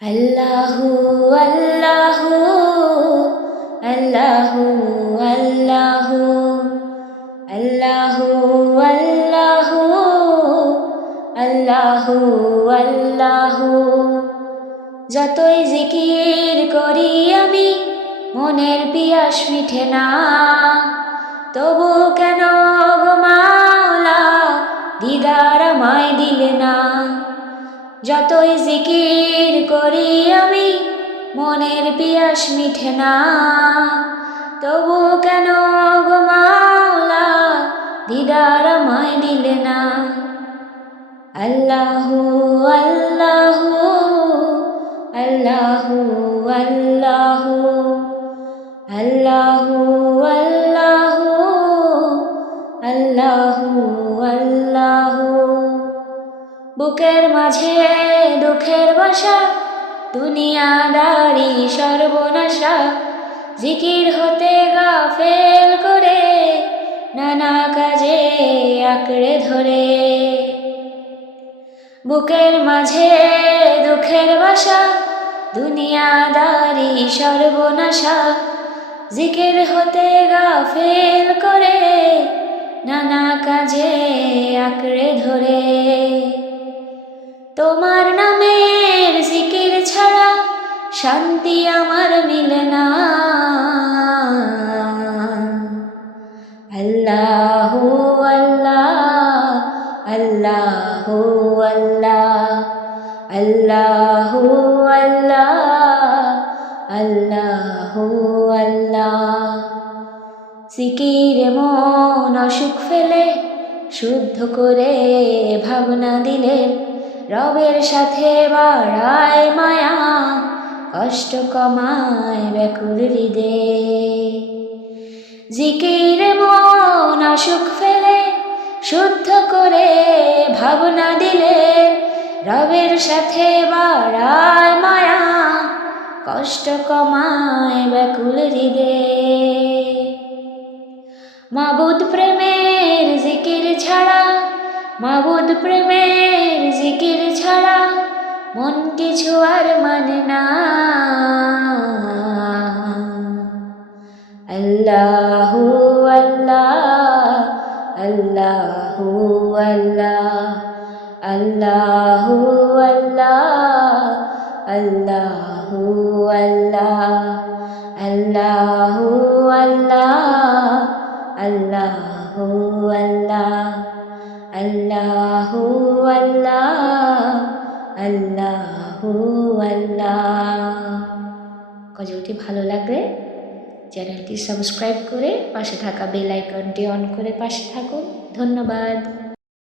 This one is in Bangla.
আল্লাহু আল্লাহু আল্লাহু আল্লাহু আল্লাহু আল্লাহু আল্লাহু আল্লাহু যতই জিকির করি আমি মনের পিয়াস মিঠে না, তবু কেন গো মাওলা দিদার আমায় দিলে না। যতই জিকির করি আমি মনের পিয়াস মিঠে না, তবু কেন গো মাওলা দিদার আমায় দিলে না। আল্লাহু আল্লাহু আল্লাহু আল্লাহু আল্লাহু আল্লাহু আল্লাহু আল্লাহু বুকের মাঝে দুঃখের বাসা, দুনিয়াদারি সর্বনাশা, জিকির হতে গাফেল করে নানা কাজে আঁকড়ে ধরে। বুকের মাঝে দুঃখের বাসা, দুনিয়াদারি সর্বনাশা, জিকির হতে গাফেল করে নানা কাজে আঁকড়ে ধরে। তোমার নামের জিকির ছাড়া শান্তি আমার মিলে না। আল্লাহু আল্লাহ আল্লাহু আল্লাহ আল্লাহু আল্লাহ আল্লাহু আল্লাহ জিকিরে মন অসুখ ফেলে শুদ্ধ করে ভাবনা দিলে রবের সাথে বাড়ায় মায়া, কষ্ট কমায় ব্যাকুল হৃদয়ে। জিকিরে মন অসুখ ফেলে শুদ্ধ করে ভাবনা দিলে রবের সাথে বাড়ায় মায়া, কষ্ট কমায় ব্যাকুল হৃদয়ে। মাবুদ প্রেমের জিকির ছাড়া, মাবুদ প্রেমের জিকির ছাড়া মন কিছু আর মানে না। আল্লাহু আল্লাহ আল্লাহু আল্লাহ আল্লাহু আল্লাহ আল্লাহু আল্লাহ আল্লাহু আল্লাহ আল্লাহু আল্লাহ আল্লাহু আল্লাহ আল্লাহু আল্লাহ। গজলটি ভালো লাগলে চ্যানেলটি সাবস্ক্রাইব করে পাশে থাকা বেল আইকনটি অন করে পাশে থাকুন। ধন্যবাদ।